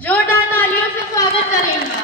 जोरदार तालियों से स्वागत करेंगे।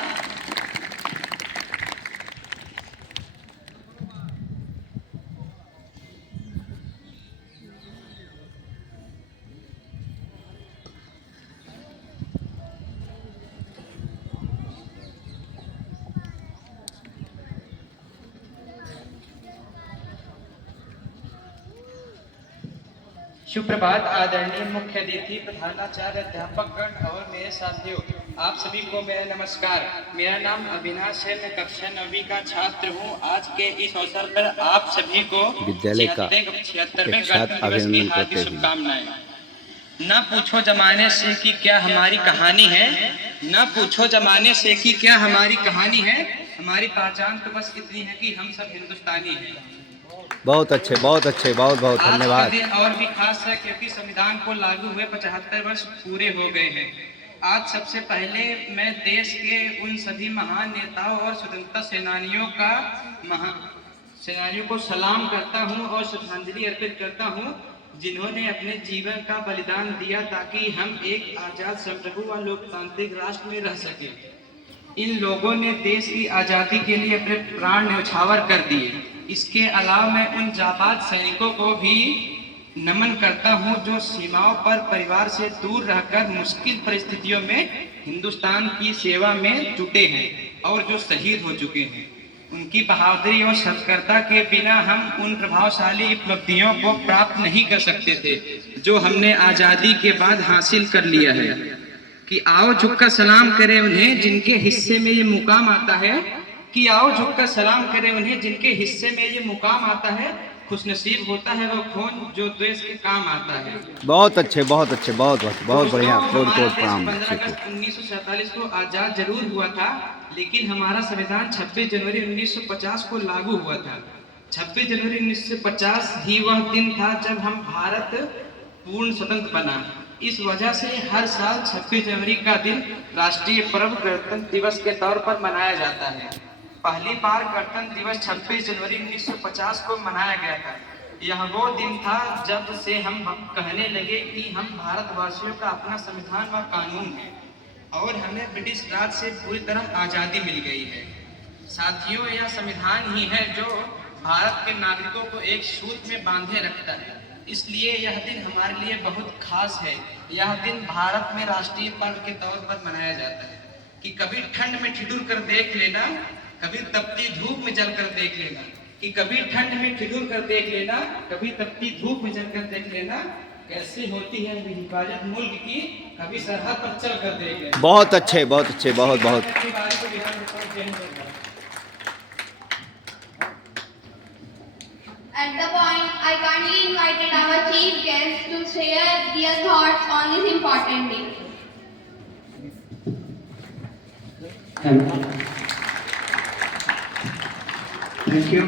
सुप्रभात आदरणीय मुख्य अतिथि, प्रधानाचार्य, अध्यापकगण और मेरे साथियों, आप सभी को मेरा नमस्कार। मेरा नाम अविनाश है, मैं कक्षा 9वीं का छात्र हूं। आज के इस अवसर पर आप सभी को विद्यालय का 76वें छात्र गणतंत्र दिवस की अभिनंदन हार्दिक करते हुए शुभकामनाएं। न पूछो जमाने से कि क्या हमारी कहानी है, न पूछो जमाने से कि क्या हमारी कहानी है, हमारी पहचान तो बस इतनी है कि हम सब हिंदुस्तानी हैं। बहुत अच्छे, बहुत अच्छे, बहुत बहुत धन्यवाद। आज का दिन और भी खास है क्योंकि संविधान को लागू हुए 75 वर्ष पूरे हो गए हैं। आज सबसे पहले मैं देश के उन सभी महान नेताओं और स्वतंत्रता सेनानियों को सलाम करता हूं और श्रद्धांजलि अर्पित करता हूं, जिन्होंने अपने जीवन का बलिदान दिया ताकि हम एक आजाद, संप्रभु व लोकतांत्रिक राष्ट्र में रह सके। इन लोगों ने देश की आज़ादी के लिए अपने प्राण न्यौछावर कर दिए। इसके अलावा मैं उन जाबाज सैनिकों को भी नमन करता हूं जो सीमाओं पर परिवार से दूर रहकर मुश्किल परिस्थितियों में हिंदुस्तान की सेवा में जुटे हैं और जो शहीद हो चुके हैं। उनकी बहादुरी और सत्कर्ता के बिना हम उन प्रभावशाली उपलब्धियों को प्राप्त नहीं कर सकते थे जो हमने आज़ादी के बाद हासिल कर लिया है। कि आओ झुककर सलाम करें उन्हें जिनके हिस्से में ये मुकाम आता है, कि आओ झुककर सलाम करें उन्हें जिनके हिस्से में ये मुकाम आता है। खुशनसीब होता है वो खून जो देश के काम आता है। बहुत अच्छे, बहुत अच्छे, बहुत बहुत बहुत बढ़िया। कोट कोट प्रणाम। 15 अगस्त 1947 को आजाद जरूर हुआ था, लेकिन हमारा संविधान 26 जनवरी 1950 को लागू हुआ था। 26 जनवरी 1950 ही वह दिन था जब हम भारत पूर्ण स्वतंत्र बना। इस वजह से हर साल 26 जनवरी का दिन राष्ट्रीय पर्व गणतंत्र दिवस के तौर पर मनाया जाता है। पहली बार गणतंत्र दिवस 26 जनवरी 1950 को मनाया गया था। यह वो दिन था जब से हम कहने लगे कि हम भारतवासियों का अपना संविधान व कानून है और हमें ब्रिटिश राज से पूरी तरह आज़ादी मिल गई है। साथियों, यह संविधान ही है जो भारत के नागरिकों को एक सूत्र में बांधे रखता है। इसलिए यह दिन हमारे लिए बहुत खास है। यह दिन भारत में राष्ट्रीय पर्व के तौर पर मनाया जाता है। कि कभी ठंड में ठिठुर कर देख लेना, कभी तपती धूप में जल कर देख लेना। कि कभी ठंड में ठिठुर कर देख लेना, कभी तपती धूप में जल कर देख लेना। कैसे होती है हिफाजत मुल्क की, कभी सरहद पर चल कर देख लेना। बहुत अच्छे, बहुत अच्छे, बहुत बहुत। At the point, I kindly invited our chief guest to share their thoughts on this important day. Thank you.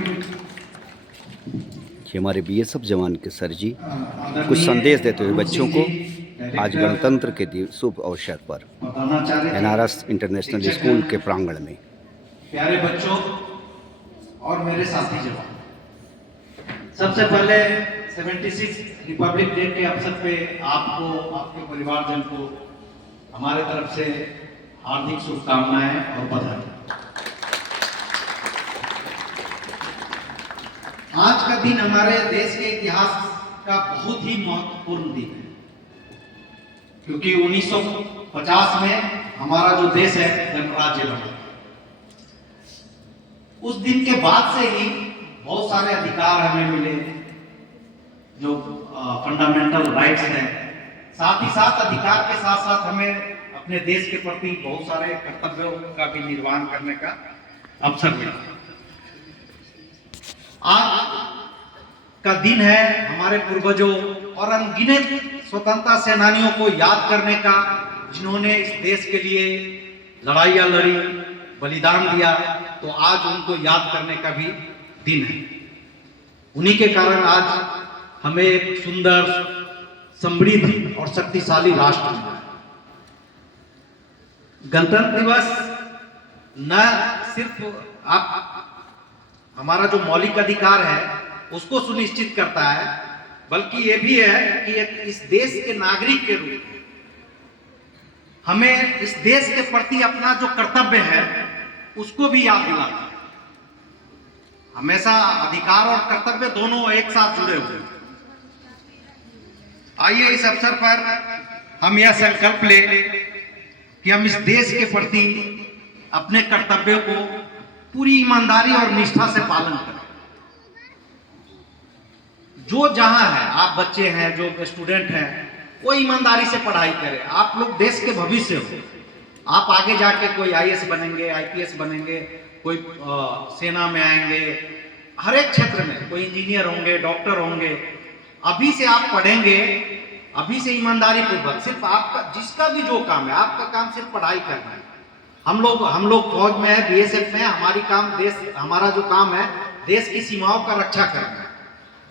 ये हमारे बीएसएफ जवान के सर जी कुछ संदेश देते हुए बच्चों को आज गणतंत्र के शुभ अवसर पर एनआरएस इंटरनेशनल स्कूल के प्रांगण में। प्यारे बच्चों और मेरे साथी जवान, सबसे पहले 76 रिपब्लिक डे के अवसर पे आपको, आपके परिवारजन को हमारे तरफ से हार्दिक शुभकामनाएं और बधाई। आज का दिन हमारे देश के इतिहास का बहुत ही महत्वपूर्ण दिन है, क्योंकि 1950 में हमारा जो देश है गणराज्य बना। उस दिन के बाद से ही बहुत सारे अधिकार हमें मिले, जो फंडामेंटल राइट्स हैं। साथ ही साथ अधिकार के साथ साथ हमें अपने देश के प्रति बहुत सारे कर्तव्यों का भी निर्वहन करने का अवसर मिला। आज का दिन है हमारे पूर्वजों और अनगिनत स्वतंत्रता सेनानियों को याद करने का, जिन्होंने इस देश के लिए लड़ाइयाँ लड़ी, बलिदान दिया। तो आज उनको याद करने का भी दिन है। उन्हीं के कारण आज हमें एक सुंदर, समृद्ध और शक्तिशाली राष्ट्र मिला है। गणतंत्र दिवस न सिर्फ हमारा जो मौलिक अधिकार है उसको सुनिश्चित करता है, बल्कि ये भी है कि इस देश के नागरिक के रूप में हमें इस देश के प्रति अपना जो कर्तव्य है उसको भी याद दिलाता है। हमेशा अधिकार और कर्तव्य दोनों एक साथ जुड़े हुए हैं। आइए इस अवसर पर हम यह संकल्प ले कि हम इस देश के प्रति अपने कर्तव्यों को पूरी ईमानदारी और निष्ठा से पालन करें। जो जहां है, आप बच्चे हैं, जो स्टूडेंट हैं, वो ईमानदारी से पढ़ाई करें। आप लोग देश के भविष्य हो। आप आगे जाके कोई आईएएस बनेंगे, आईपीएस बनेंगे, कोई सेना में आएंगे, हर एक क्षेत्र में कोई इंजीनियर होंगे, डॉक्टर होंगे। अभी से आप पढ़ेंगे, अभी से ईमानदारी पूर्वक, सिर्फ आपका जिसका भी जो काम है, आपका काम सिर्फ पढ़ाई करना है। हम लोग फौज में है, बीएसएफ में है, हमारा जो काम है देश की सीमाओं का रक्षा करना है।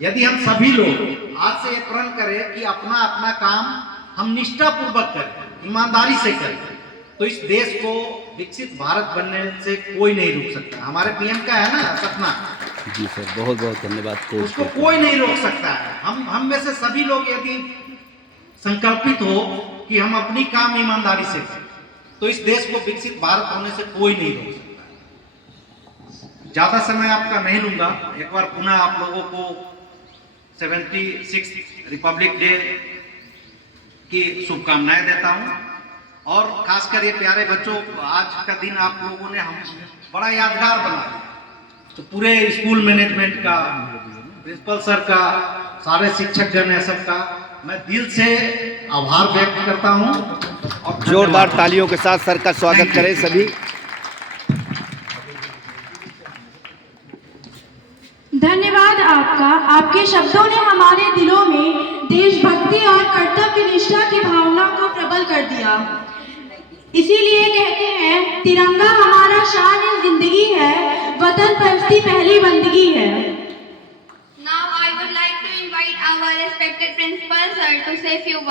यदि हम सभी लोग आज से ये प्रण करें कि अपना अपना काम हम निष्ठा पूर्वक करें, ईमानदारी से करें, तो इस देश को विकसित भारत बनने से कोई नहीं रोक सकता। हमारे पीएम का है ना सपना। जी सर, बहुत बहुत धन्यवाद कोच। उसको कोई नहीं रोक सकता है। हम में से सभी लोग यदि संकल्पित हो कि हम अपनी काम ईमानदारी से करें, तो इस देश को विकसित भारत होने से कोई नहीं रोक सकता। ज्यादा समय आपका नहीं लूंगा। एक बार पुनः आप लोगों को 76 रिपब्लिक डे की शुभकामनाएं देता हूं। और खासकर ये प्यारे बच्चों, आज का दिन आप लोगों ने हम बड़ा यादगार बना दिया। तो पूरे स्कूल मैनेजमेंट का, प्रिंसिपल सर का, सारे शिक्षक जन है, सबका मैं दिल से आभार व्यक्त करता हूं। और जोरदार तालियों के साथ सर का स्वागत करें सभी। धन्यवाद आपका। आपके शब्दों ने हमारे दिलों में देशभक्ति और कर्तव्य निष्ठा की भावना को प्रबल कर दिया। इसीलिए कहते हैं, तिरंगा हमारा शान जिंदगी है, वतन परस्ती पहली बंदगी है। Now I would like to invite our respected principal sir to say few words.